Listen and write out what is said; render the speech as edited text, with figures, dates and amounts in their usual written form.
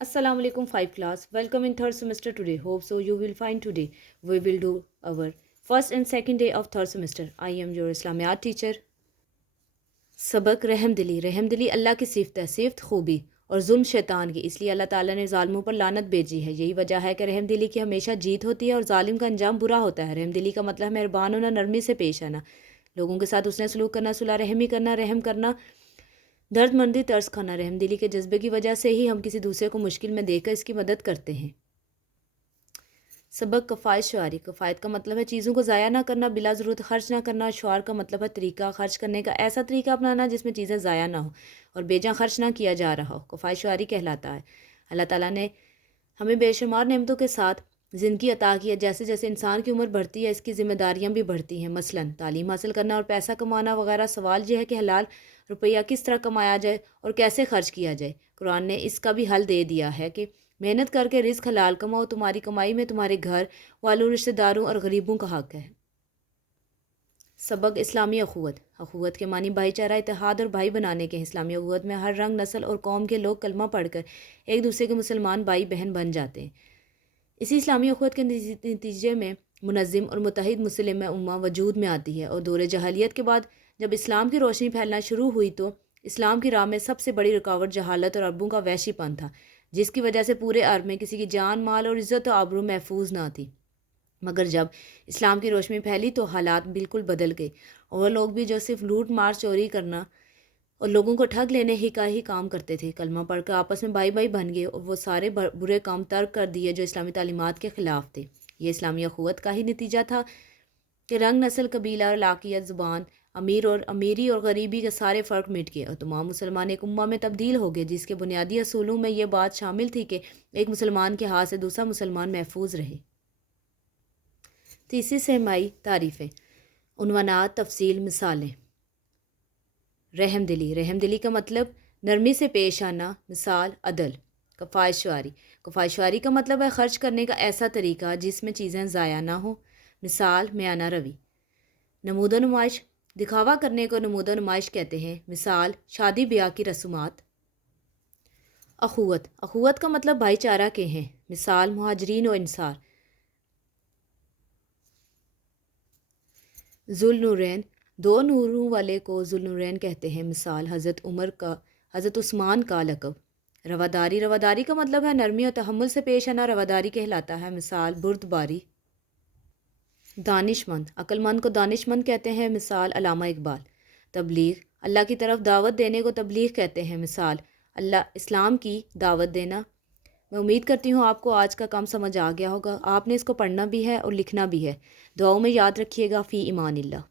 Assalamu alaikum 5 class. Welcome in third semester today. Hope so you will find today. We will do our first and second day of third semester. I am your Islamiyat teacher. सबक रहमदिली रहमदिली अल्लाह की सिफ़त है, सिफ़त खूबी और जुल्म शैतान की, इसलिए अल्लाह ताला ने ज़ालिमों पर लानत भेजी है। यही वजह है कि रहमदिली की हमेशा जीत होती है और ज़ालिम का अंजाम बुरा होता है। रहमदिली का मतलब मेहरबान होना, नरमी से पेश आना, लोगों के साथ उसने सलूक करना, सुलह रहमी करना, रहम करना, दर्दमंदी तर्स खाना। रहमदिली के जज्बे की वजह से ही हम किसी दूसरे को मुश्किल में देखकर इसकी मदद करते हैं। सबक कफ़ायत शुआरी। कफ़ायत का मतलब है चीज़ों को ज़ाया ना करना, बिला ज़रूरत खर्च ना करना। शुआर का मतलब है तरीका, खर्च करने का ऐसा तरीका अपनाना जिसमें चीज़ें ज़ाया ना हो और बेजा खर्च ना किया जा रहा हो, कफ़ायत शुआरी कहलाता है। अल्लाह ताला ने हमें बेशुमार नेमतों के साथ ज़िंदगी अता की है। जैसे जैसे इंसान की उम्र बढ़ती है इसकी ज़िम्मेदारियाँ भी बढ़ती हैं। मसलन तालीम हासिल करना और पैसा कमाना वगैरह। सवाल यह है कि हलाल रुपया किस तरह कमाया जाए और कैसे खर्च किया जाए। कुरान ने इसका भी हल दे दिया है कि मेहनत करके रिस्क हलाल कमाओ, तुम्हारी कमाई में तुम्हारे घर वालों, रिश्तेदारों और गरीबों का हक है। सबक इस्लामी अखुवत। अखुवत के मानी भाईचारा, इत्तेहाद और भाई बनाने के। इस्लामी अखुवत में हर रंग, नस्ल और कौम के लोग कलमा पढ़कर एक दूसरे के मुसलमान भाई बहन बन जाते हैं। इसी इस्लामी अखुवत के नतीजे में मुनज़्ज़म और मुत्तहिद मुस्लिम उम्मा वजूद में आती है। और दौर जहालियत के बाद जब इस्लाम की रोशनी फैलना शुरू हुई तो इस्लाम की राह में सबसे बड़ी रुकावट जहालत और अरबों का वहशीपन था, जिसकी वजह से पूरे अरब में किसी की जान, माल और इज़्ज़त और आबरू महफूज ना थी। मगर जब इस्लाम की रोशनी फैली तो हालात बिल्कुल बदल गए और वो लोग भी जो सिर्फ लूट मार, चोरी करना और लोगों को ठग लेने ही काम करते थे, कलमा पढ़कर आपस में भाई भाई बन गए और वो सारे बुरे काम तर्क कर दिए जो इस्लामी तालीमात के ख़िलाफ़ थे। ये इस्लामी अखुवत का ही नतीजा था कि रंग, नस्ल, कबीला और लाकियत, ज़ुबान, अमीरी और गरीबी के सारे फ़र्क मिट गए और तमाम मुसलमान एक उम्मा में तब्दील हो गए, जिसके बुनियादी असूलों में ये बात शामिल थी कि एक मुसलमान के हाथ से दूसरा मुसलमान महफूज रहे। तीसरी सहमाई तारीफ़ें, उन्वानात, तफसील, मिसालें। रहमदिली। रहमदिली का मतलब नरमी से पेश आना, मिसाल अदल। कफ़ायत शुआरी। कफ़ायत शुआरी का मतलब है खर्च करने का ऐसा तरीका जिसमें चीज़ें ज़ाया ना हो, मिसाल म्याना रवि। नमूद नुमाइश। दिखावा करने को नमूद नुमाइश कहते हैं, मिसाल शादी ब्याह की रस्मात। अखुवत। अखुवत का मतलब भाईचारा के हैं, मिसाल मुहाजिरीन और इंसार। ज़ुल्नूरैन। दो नूरों वाले को ज़ुल्नूरैन कहते हैं, मिसाल हज़रत उस्मान का लक़ब। रवादारी। रवादारी का मतलब है नरमी और तहम्मुल से पेश आना, रवादारी कहलाता है, मिसाल बुर्दबारी। दानिशमंद। अक्लमंद को दानिशमंद कहते हैं, मिसाल अल्लामा इकबाल। तबलीग। अल्लाह की तरफ दावत देने को तबलीग कहते हैं, मिसाल अल्लाह इस्लाम की दावत देना। मैं उम्मीद करती हूँ आपको आज का काम समझ आ गया होगा। आपने इसको पढ़ना भी है और लिखना भी है। दुआओं में याद रखिएगा। फ़ी ईमानिल्लाह।